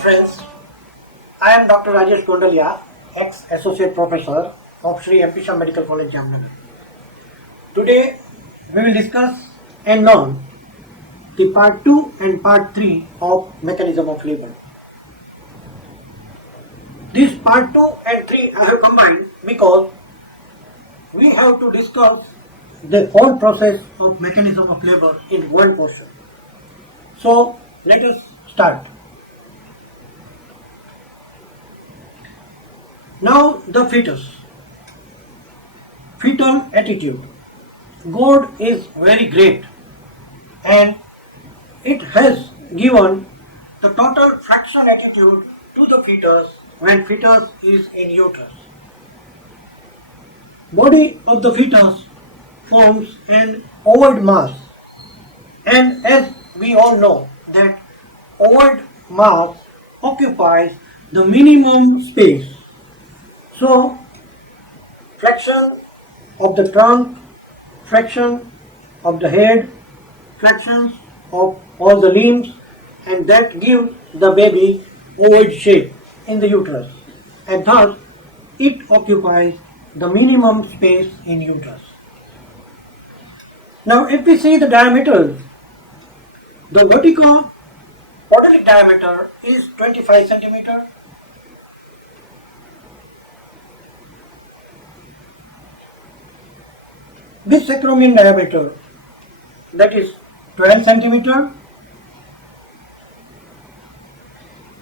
friends, I am Dr. Rajesh Gondalia, ex-Associate Professor of Shri M.P.Shah Medical College, Jamnagar. Today we will discuss and learn the part 2 and part 3 of mechanism of labor. This part 2 and 3 I have combined because we have to discuss the whole process of mechanism of labor in one portion. So let us start. Now the fetus. Fetal attitude. God is very great and it has given the total fraction attitude to the fetus when fetus is in uterus. Body of the fetus forms an ovoid mass, and as we all know that ovoid mass occupies the minimum space. So flexion of the trunk, flexion of the head, flexions of all the limbs, and that gives the baby ovoid shape in the uterus, and thus it occupies the minimum space in uterus. Now if we see the diameters, the vertical podilic diameter is 25 centimeter. This sacromian diameter, that is 12 centimeter,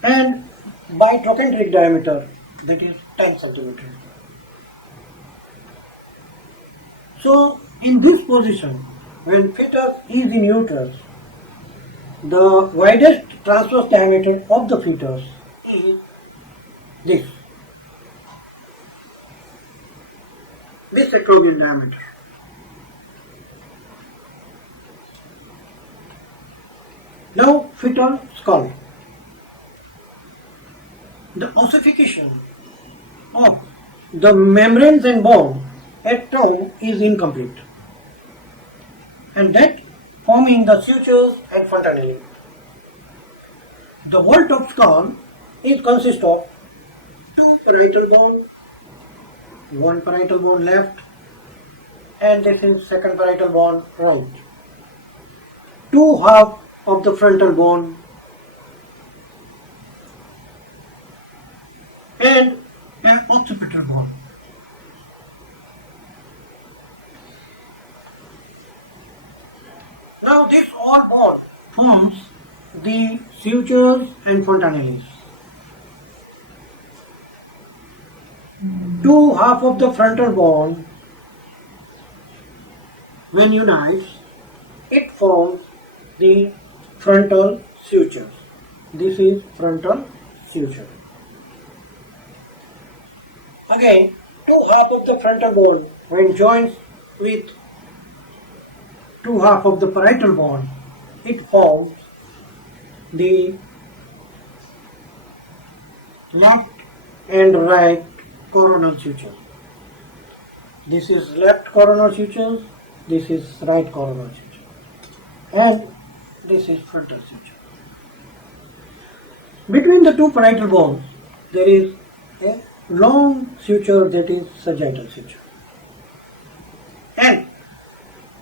and bitrochanteric diameter, that is 10 centimeter. So in this position, when fetus is in uterus, the widest transverse diameter of the fetus is this sacromian diameter. Now fetal skull. The ossification of the membranes and bone at toe is incomplete, and that forming the sutures and fontanelle. The whole top skull is consist of two parietal bone, one parietal bone left, and this is second parietal bone right. Two half of the frontal bone and an occipital bone. Now this all bone forms the sutures and fontanelles. Two half of the frontal bone, when unites, it forms the frontal sutures. This is frontal suture. Again, two half of the frontal bone, when joins with two half of the parietal bone, it forms the left and right coronal suture. This is left coronal suture, this is right coronal suture, and this is frontal suture. Between the two parietal bones, there is a long suture, that is sagittal suture, and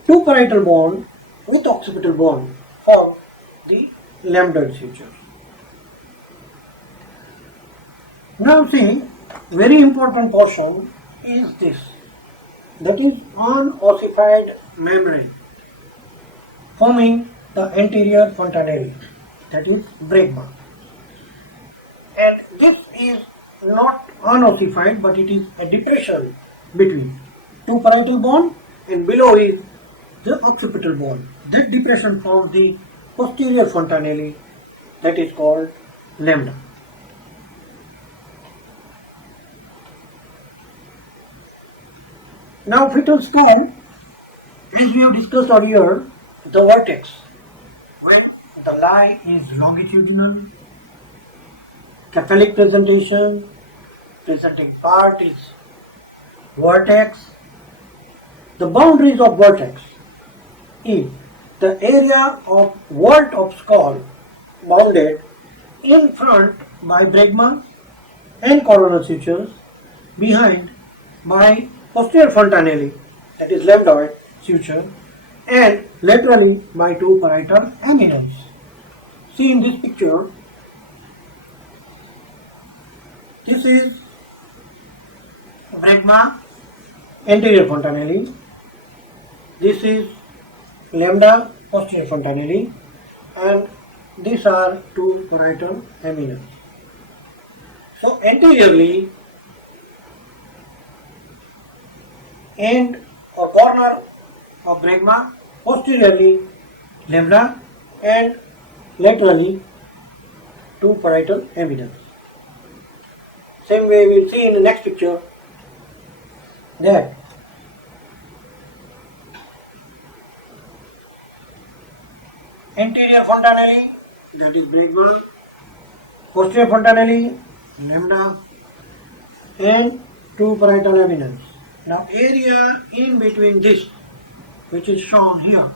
two parietal bone with occipital bone form the lambdoid suture. Now see, very important portion is this, that is unossified membrane forming the anterior fontanelle, that is bregma, and this is not unossified, but it is a depression between two parietal bone, and below is the occipital bone. That depression forms the posterior fontanelle, that is called lambda. Now fetal skull, as we have discussed earlier, the vertex, when the lie is longitudinal, cephalic presentation, presenting part is vertex. The boundaries of vertex is the area of vault of skull bounded in front by bregma and coronal sutures, behind by posterior fontanelle, that is lambdoid suture, and laterally by two parietal eminence. See in this picture, this is bregma anterior fontanelle, this is lambda posterior fontanelle, and these are two parietal eminence. So anteriorly end or corner of bregma, posteriorly lambda, and laterally two parietal eminence. Same way we will see in the next picture that anterior fontanelle, that is bregma, posterior fontanelle, lambda, and two parietal eminence. Now area in between this, which is shown here,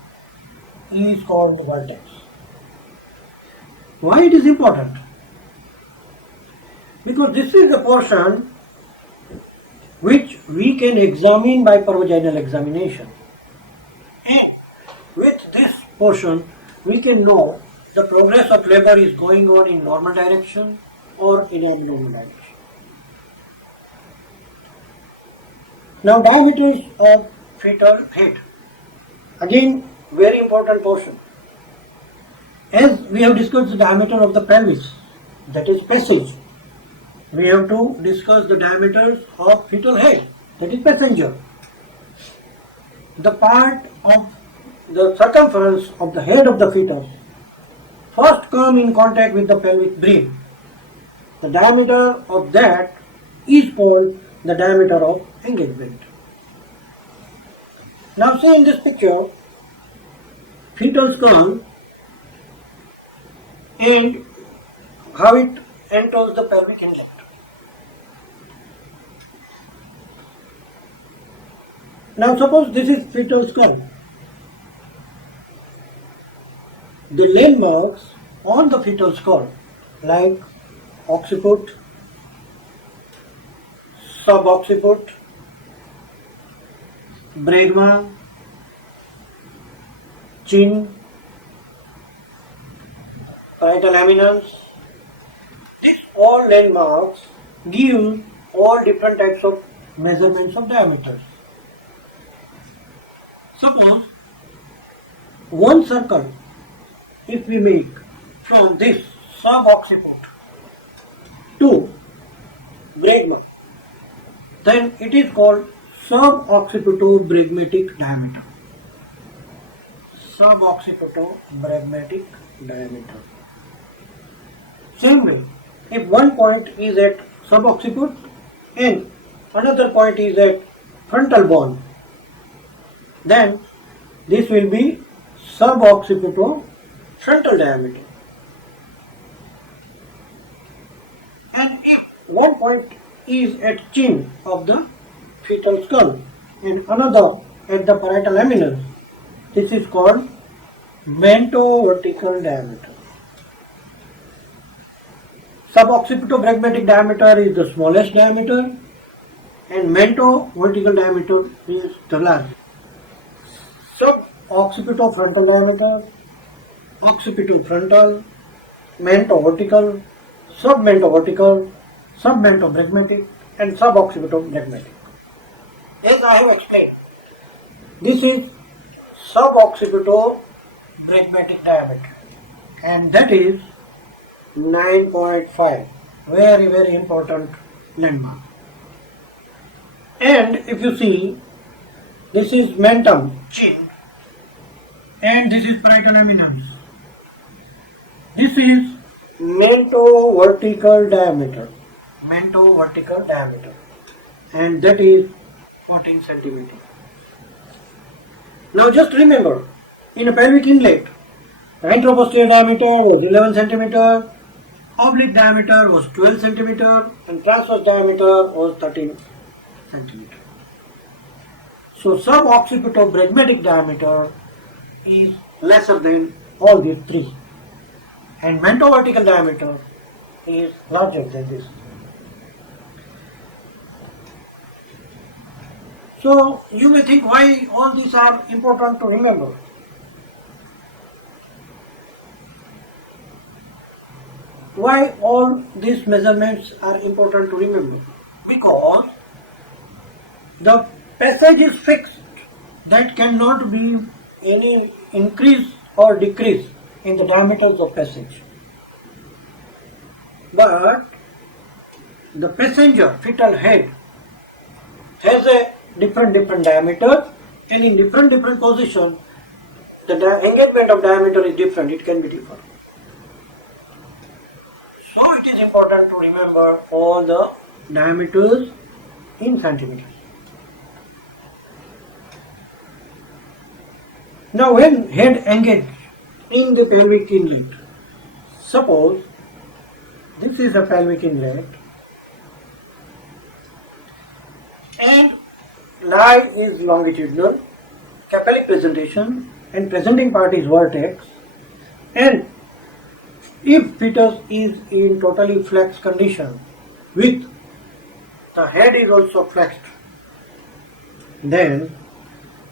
is called the vertex. Why it is important? Because this is the portion which we can examine by pervaginal examination. And with this portion, we can know the progress of labor is going on in normal direction or in abnormal direction. Now diameters of fetal head. Again, very important portion. As we have discussed the diameter of the pelvis, that is passage, we have to discuss the diameters of fetal head, that is passenger. The part of the circumference of the head of the fetus first come in contact with the pelvic brim. The diameter of that is called the diameter of engagement. Now see in this picture, fetal skull and how it enters the pelvic inlet. Now suppose this is fetal skull. The landmarks on the fetal skull like occiput, subocciput, bregma, chin, parietal eminence, these all landmarks give all different types of measurements of diameters. Suppose one circle, if we make from this subocciput to bregma, then it is called suboccipito-bregmatic diameter. Suboccipito-bregmatic diameter. Same way, if one point is at subocciput and another point is at frontal bone, then this will be suboccipito-frontal diameter. And if one point is at chin of the fetal skull and another at the parietal eminence, this is called mento-vertical diameter. Suboccipito-bregmatic diameter is the smallest diameter and mento-vertical diameter is the largest. Suboccipito-frontal diameter, occipito-frontal, mento-vertical, submento-vertical, submento-bregmatic and suboccipito-bregmatic. As I have explained, this is suboccipito-bregmatic diameter and that is 9.5, very very important landmark. And if you see, this is mentum, chin, and this is parietal eminence. This is mento-vertical diameter, and that is 14 centimeter. Now just remember, in a pelvic inlet, anteroposterior diameter was 11 centimeter, oblique diameter was 12 centimeter, and transverse diameter was 13 centimeter. So suboccipito-bregmatic diameter is lesser than all these three, and mento-vertical diameter is larger than this. So you may think why all these are important to remember. Why all these measurements are important to remember? Because the passage is fixed. That cannot be any increase or decrease in the diameters of passage. But the passenger fetal head has a different diameter, and in different position the engagement of diameter is different, it can be different. So it is important to remember all the diameters in centimeters. Now when head engages in the pelvic inlet, suppose this is a pelvic inlet and lie is longitudinal, capellic presentation, and presenting part is vertex, and if fetus is in totally flexed condition with the head is also flexed, then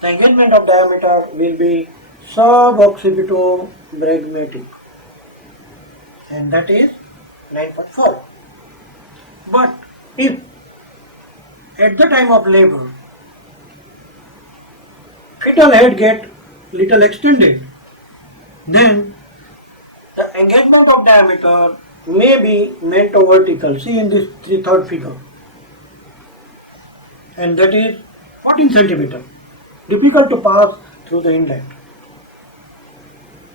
the engagement of diameter will be suboccipito-bregmatic, and that is 9.4. But if at the time of labor fetal head get little extended, then the engagement of diameter may be mento-vertical. See in this third figure, and that is 14 centimeter. Difficult to pass through the inlet.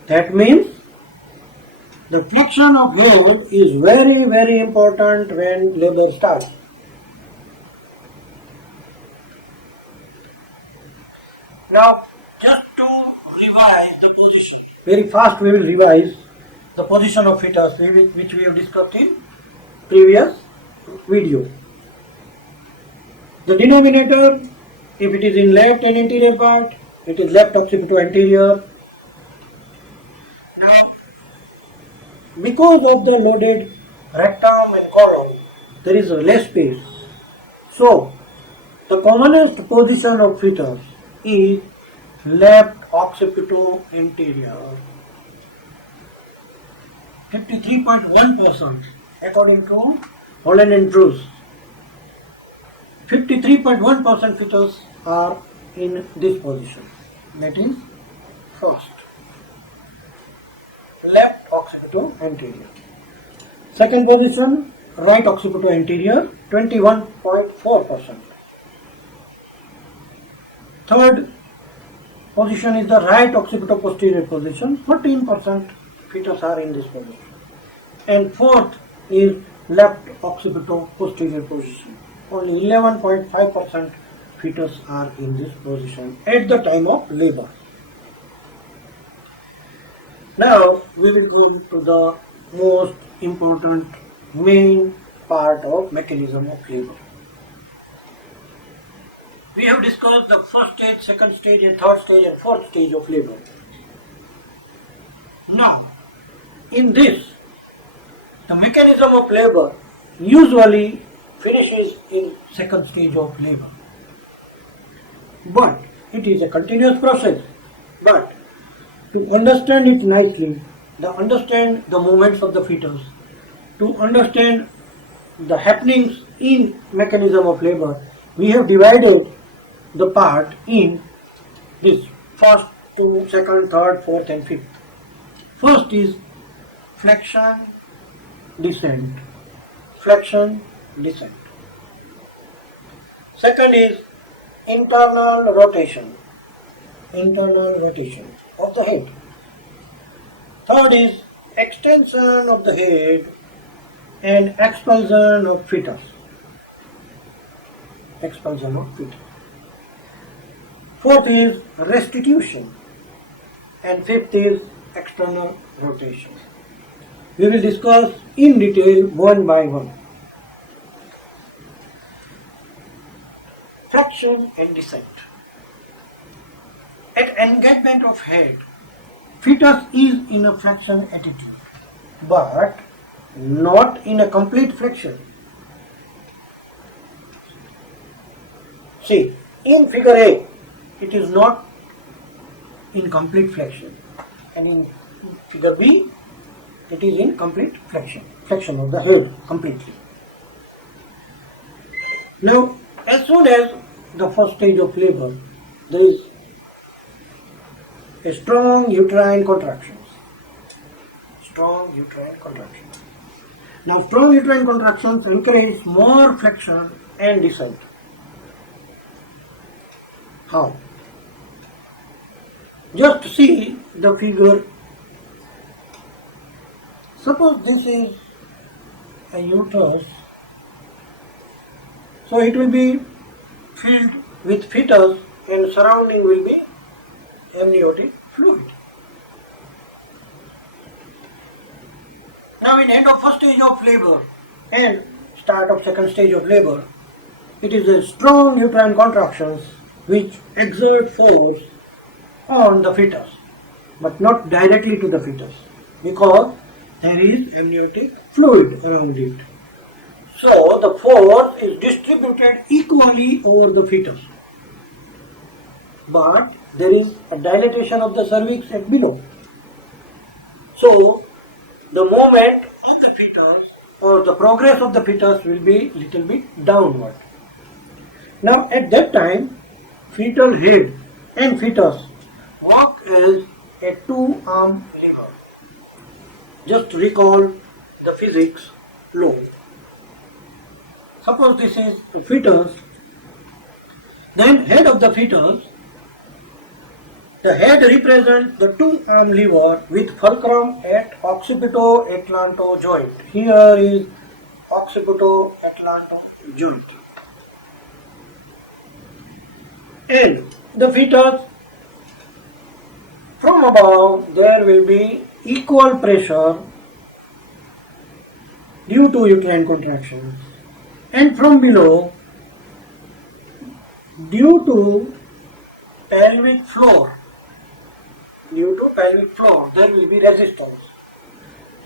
That means the flexion of head is very important when labor starts. Now, just to revise the position, very fast we will revise the position of fetus which we have discussed in previous video. The denominator, if it is in left and anterior part, it is left occipito-anterior. Now, because of the loaded rectum and colon, there is less space. So, the commonest position of fetus is left occipito-anterior. 53.1% according to Holland and Bruce. 53.1% fetus are in this position. That is first, left occipito-anterior. Second position, right occipito-anterior, 21.4%. Third position is the right occipito-posterior position, 14% fetus are in this position. And fourth is left occipito-posterior position. Only 11.5% fetus are in this position at the time of labor. Now we will come to the most important main part of mechanism of labor. We have discussed the first stage, second stage, and third stage and fourth stage of labor. Now, in this, the mechanism of labor usually finishes in second stage of labor. But it is a continuous process. But to understand it nicely, to understand the movements of the fetus, to understand the happenings in mechanism of labor, we have divided the part in this first, to second, third, fourth and fifth. First is flexion, descent. Flexion, descent. Second is internal rotation of the head. Third is extension of the head and expulsion of fetus. Fourth is restitution, and fifth is external rotation. We will discuss in detail one by one. Flexion and descent. At engagement of head, fetus is in a flexion attitude, but not in a complete flexion. See, in figure A, it is not in complete flexion, and in figure B, it is in complete flexion of the head completely. Now, as soon as the first stage of labor, there is a strong uterine contractions. Strong uterine contractions. Now, strong uterine contractions encourage more flexion and descent. How? Just see the figure. Suppose this is a uterus, so it will be filled with fetus and surrounding will be amniotic fluid. Now in end of first stage of labor and start of second stage of labor, it is a strong uterine contractions which exert force on the fetus, but not directly to the fetus, because there is amniotic fluid around it. So the force is distributed equally over the fetus, but there is a dilatation of the cervix at below. So the movement of the fetus or the progress of the fetus will be little bit downward. Now at that time, fetal head and fetus work as a two-arm lever. Just recall the physics law. Suppose this is the fetus, then head of the fetus, the head represents the two-arm lever with fulcrum at occipito-atlanto joint. Here is occipito-atlanto joint. And the fetus, from above there will be equal pressure due to uterine contractions, and from below due to pelvic floor there will be resistance.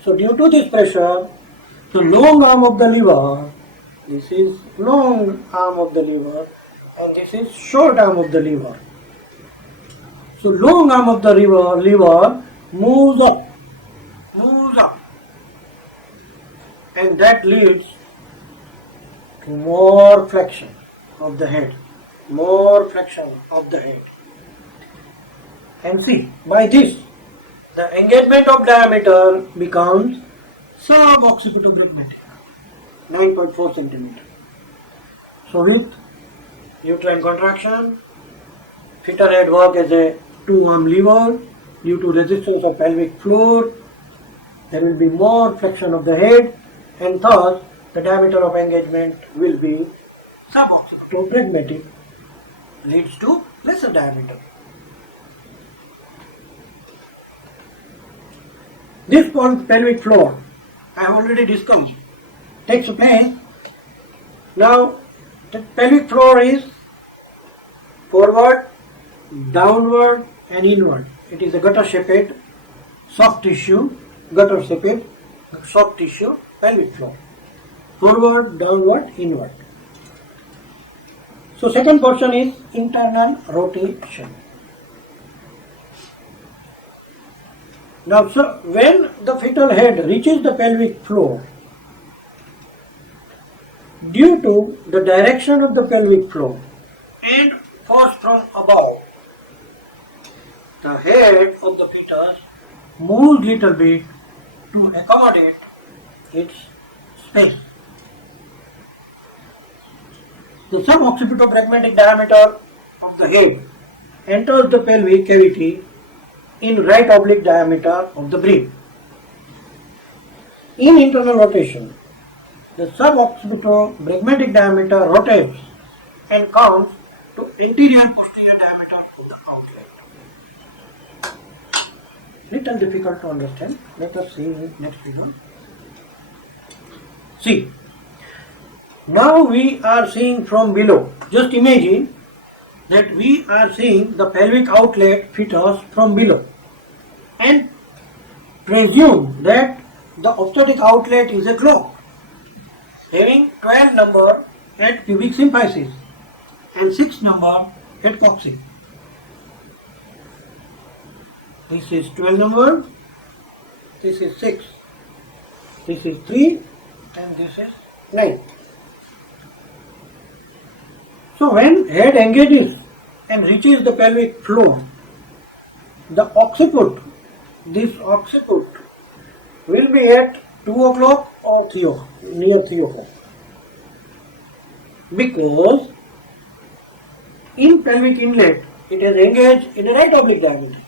So due to this pressure, the long arm of the lever, this is long arm of the lever and this is short arm of the lever. So long arm of the lever moves up, and that leads to more flexion of the head, And see, by this, the engagement of diameter becomes suboccipitobregmatic, 9.4 centimeter. So with uterine contraction, fetal head work as a two-arm lever. Due to resistance of pelvic floor, there will be more flexion of the head, and thus the diameter of engagement will be suboccipitobregmatic, leads to lesser diameter. This pelvic floor, I have already discussed, takes place. Now, the pelvic floor is forward, downward and inward. It is a gutter-shaped soft tissue pelvic floor. Forward, downward, inward. So second portion is internal rotation. Now, so when the fetal head reaches the pelvic floor, due to the direction of the pelvic floor and force from above, the head of the fetus moves little bit to accommodate its space. The suboccipitobregmatic diameter of the head enters the pelvic cavity in right oblique diameter of the brain. In internal rotation, the suboccipitobregmatic diameter rotates and comes to anterior posterior diameter of the outlet. Little difficult to understand. Let us see in next figure. See, now we are seeing from below. Just imagine that we are seeing the pelvic outlet fetus from below, and presume that the obstetric outlet is a clock having 12 number at pubic symphysis and 6 number at coccyx. This is 12 number, this is 6, this is 3 and this is 9. So when head engages and reaches the pelvic floor, the occiput, this occiput will be at 2 o'clock or 3 o'clock, near 3 o'clock. Because in pelvic inlet, it is engaged in a right oblique diameter.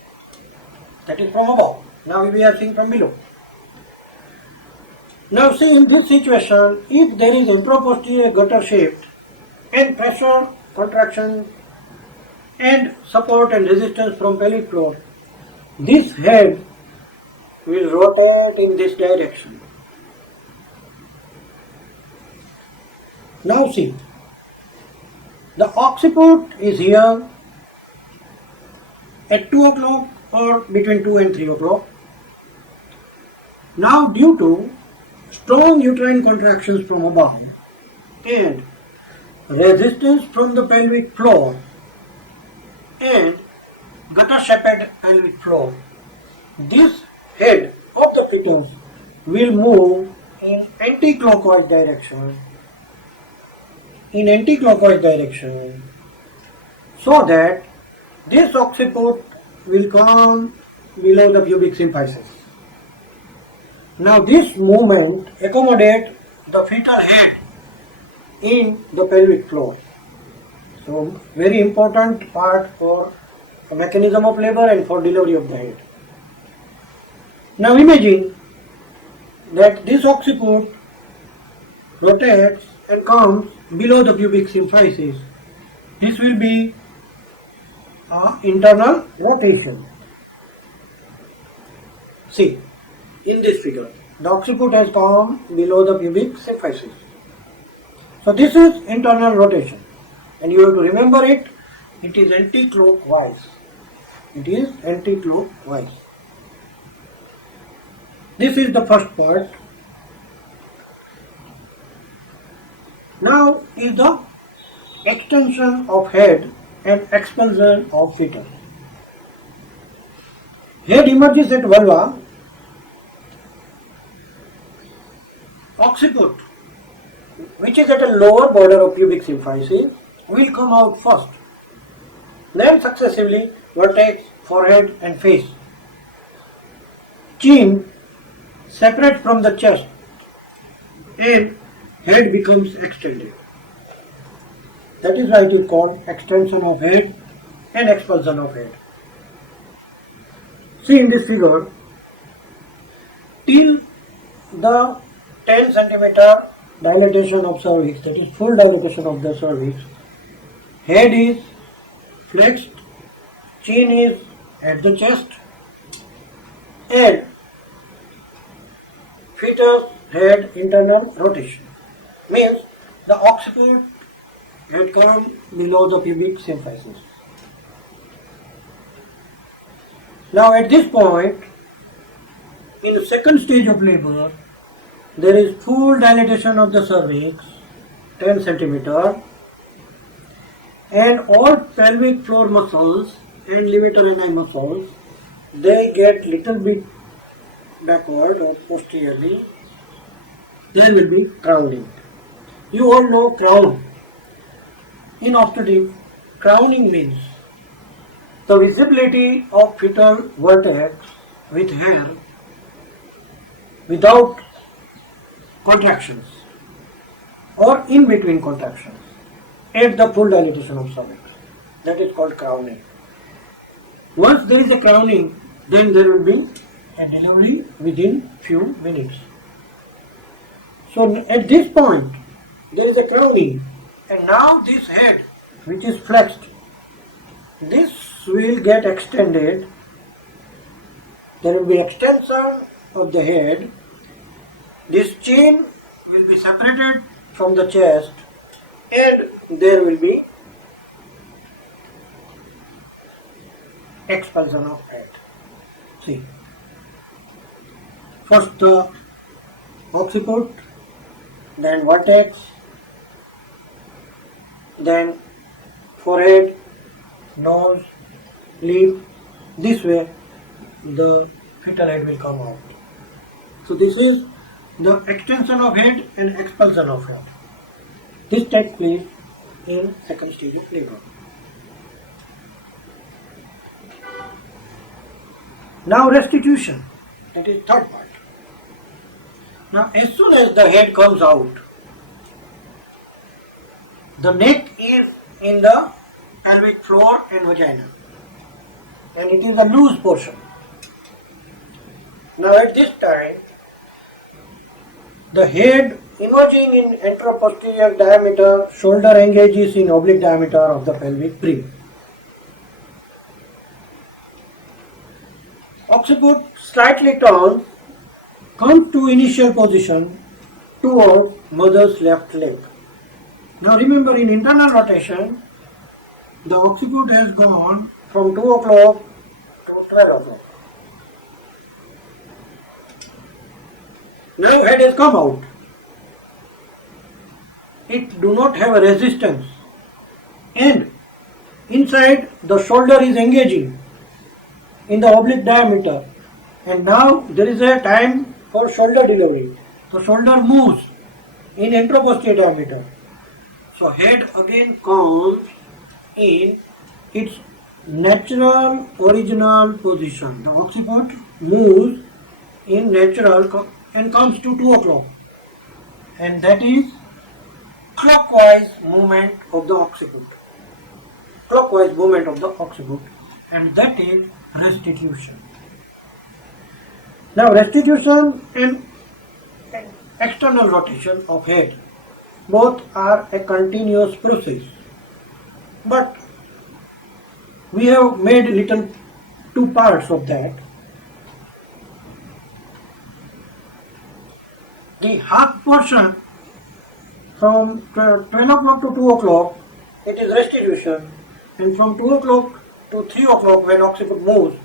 That is from above. Now we are seeing from below. Now see, in this situation, if there is anteroposterior gutter shaped and pressure, contraction and support and resistance from pelvic floor, this head will rotate in this direction. Now see, the occiput is here at 2 o'clock or between 2 and 3 o'clock. Now due to strong uterine contractions from above and resistance from the pelvic floor and gutter shaped pelvic floor, this head of the fetus will move in anti-clockwise direction, so that this occiput will come below the pubic symphysis. Now this movement accommodates the fetal head in the pelvic floor. So very important part for the mechanism of labor and for delivery of the head. Now imagine that this occiput rotates and comes below the pubic symphysis. This will be an internal rotation. See, in this figure, the occiput has come below the pubic symphysis. So this is internal rotation, and you have to remember it. It is anti-clockwise. This is the first part. Now is the extension of head and expulsion of fetus. Head emerges at vulva. Occiput, which is at a lower border of pubic symphysis, will come out first. Then successively vertex, forehead and face. Chin separates from the chest and head becomes extended. That is why it is called extension of head and expulsion of head. See in this figure, till the 10 centimeter dilatation of cervix, that is full dilatation of the cervix, head is flexed, chin is at the chest, and fetus head internal rotation. Means the occiput had come below the pubic symphysis. Now at this point, in the second stage of labor, there is full dilatation of the cervix, 10 centimeter, and all pelvic floor muscles and levator ani muscles, they get little bit backward or posteriorly. There will be crowning. You all know crown. In obstetrics, crowning means the visibility of fetal vertex with hair without contractions or in between contractions at the full dilatation of cervix. That is called crowning. Once there is a crowning, then there will be a delivery within few minutes. So at this point, there is a crowning, and now this head, which is flexed, this will get extended. There will be extension of the head. This chin will be separated from the chest, and there will be expulsion of head. See, first the occiput, then vertex, then forehead, nose, lip. This way the fetal head will come out. So this is the extension of head and expulsion of head. This takes place in second stage of labor. Now restitution, that is third part. Now as soon as the head comes out, the neck is in the pelvic floor and vagina, and it is a loose portion. Now at this time, the head emerging in anteroposterior diameter, shoulder engages in oblique diameter of the pelvic brim. Occiput slightly turns, comes to initial position towards mother's left leg. Now remember, in internal rotation, the occiput has gone from 2 o'clock to 12 o'clock. Now head has come out. It do not have a resistance, and inside the shoulder is engaging in the oblique diameter, and now there is a time for shoulder delivery. The shoulder moves in anteroposterior diameter. So head again comes in its natural original position. The occiput moves in natural and comes to 2 o'clock, and that is clockwise movement of the occiput. Clockwise movement of the occiput, and that is restitution. Now restitution and external rotation of head, both are a continuous process, but we have made little two parts of that. The half portion from 12 o'clock to 2 o'clock, it is restitution, and from 2 o'clock to 3 o'clock when occiput moves,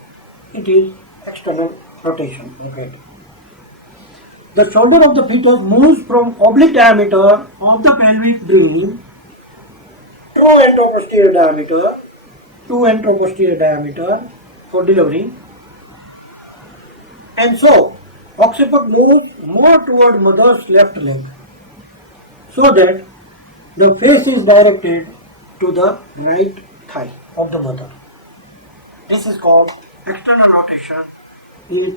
it is external rotation. Okay. The shoulder of the fetus moves from oblique diameter of the pelvic brim to anteroposterior diameter for delivery, and so occiput moves more toward mother's left leg, so that the face is directed to the right thigh of the mother. This is called external rotation, is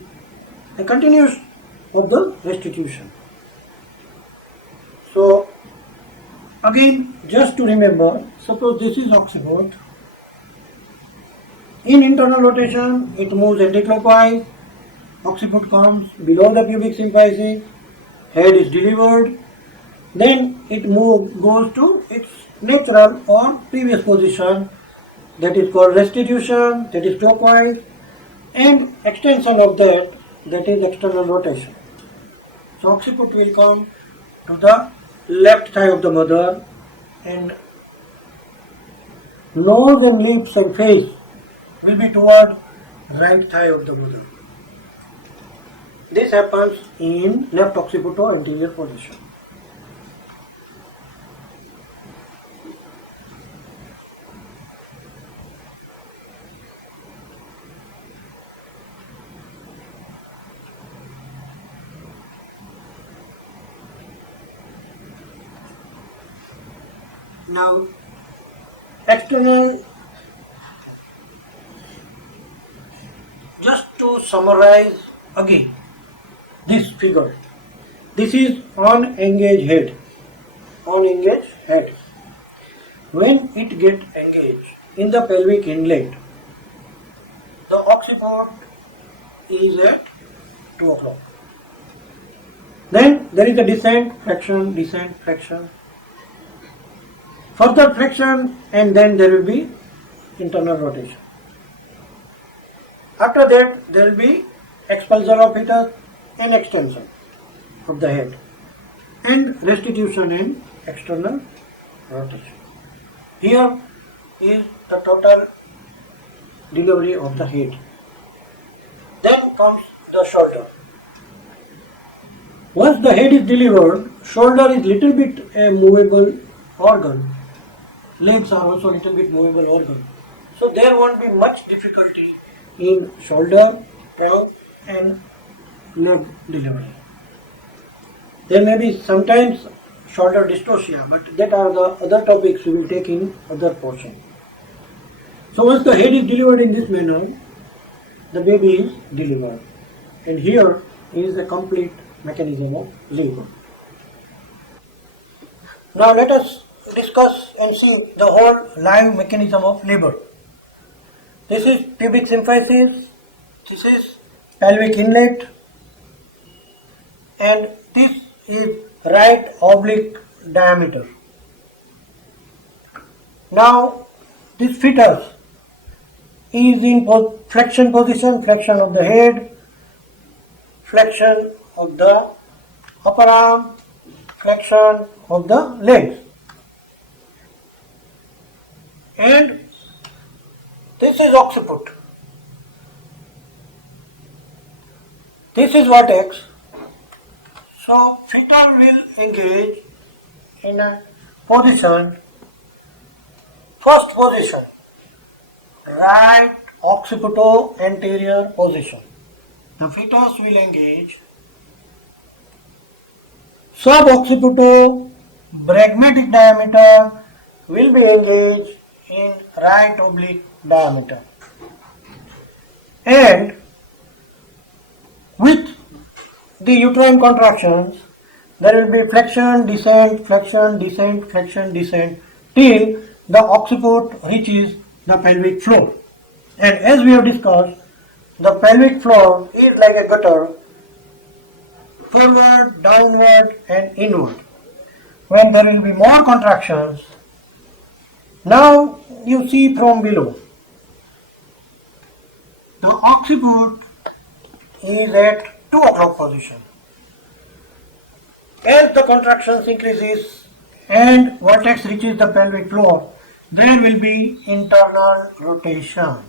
a continuous of the restitution. So again, just to remember, suppose this is occiput. In internal rotation, it moves anticlockwise. Occiput comes below the pubic symphysis, head is delivered, then it goes to its natural or previous position, that is called restitution, that is clockwise, and extension of that is external rotation. So occiput will come to the left thigh of the mother, and nose and lips and face will be toward right thigh of the mother. This happens in left occiputo anterior position. Now, external, just to summarize again this figure, this is unengaged head. Unengaged head. When it gets engaged in the pelvic inlet, the occiput is at 2 o'clock. Then there is a descent, flexion, further flexion, and then there will be internal rotation. After that, there will be expulsion of fetus and extension of the head, and restitution and external rotation. Here is the total delivery of the head. Then comes the shoulder. Once the head is delivered, shoulder is little bit a movable organ. Legs are also little bit movable organ. So there won't be much difficulty in shoulder, trunk and leg delivery. There may be sometimes shoulder dystocia, but that are the other topics we will take in other portion. So once the head is delivered in this manner, the baby is delivered. And here is the complete mechanism of labor. Now let us discuss and see the whole live mechanism of labor. This is pubic symphysis, this is pelvic inlet, and this is right oblique diameter. Now this fetus is in flexion position, flexion of the head, flexion of the upper arm, flexion of the legs. And this is occiput. This is vertex. So fetal will engage in a position, first position, right occipito-anterior position. The fetus will engage suboccipito-brachmatic diameter will be engaged in right oblique diameter. And with the uterine contractions, there will be flexion, descent, flexion, descent, flexion, descent till the occiput reaches the pelvic floor. And as we have discussed, the pelvic floor is like a gutter, forward, downward and inward. When there will be more contractions, now you see from below, the occiput is at 2 o'clock position. As the contractions increases and vertex reaches the pelvic floor, there will be internal rotation.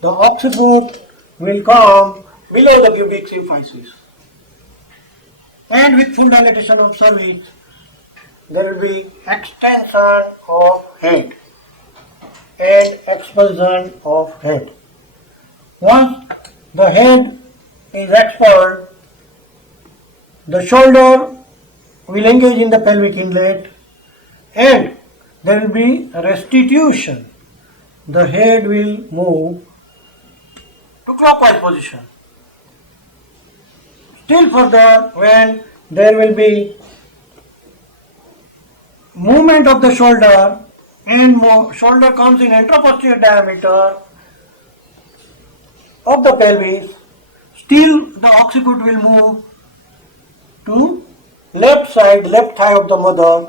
The occiput will come below the pubic symphysis. And with full dilatation of cervix, there will be extension of head and expulsion of head. Once the head is expelled, the shoulder will engage in the pelvic inlet and there will be restitution. The head will move to clockwise position. Still further, when there will be movement of the shoulder and shoulder comes in anteroposterior diameter of the pelvis, still the occiput will move to left side, left thigh of the mother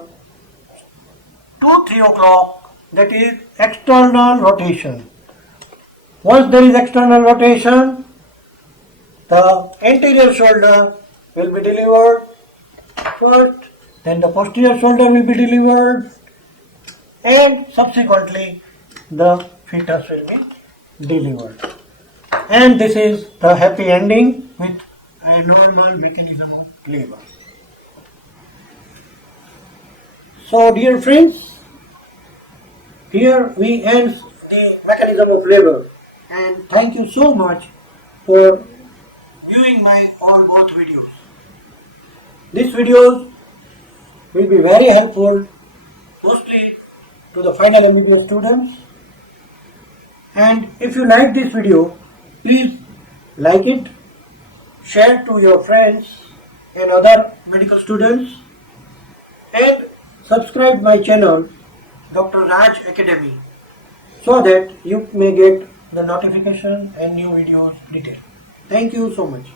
to 3 o'clock, that is external rotation. Once there is external rotation, the anterior shoulder will be delivered first, then the posterior shoulder will be delivered and subsequently the fetus will be delivered. And this is the happy ending with a normal mechanism of labor. So dear friends, here we end the mechanism of labor, and thank you so much for viewing my both videos. These videos will be very helpful mostly to the final MBBS students, and if you like this video, please like it, share to your friends and other medical students, and subscribe my channel Dr. Raj Academy so that you may get the notification and new videos detailed. Thank you so much.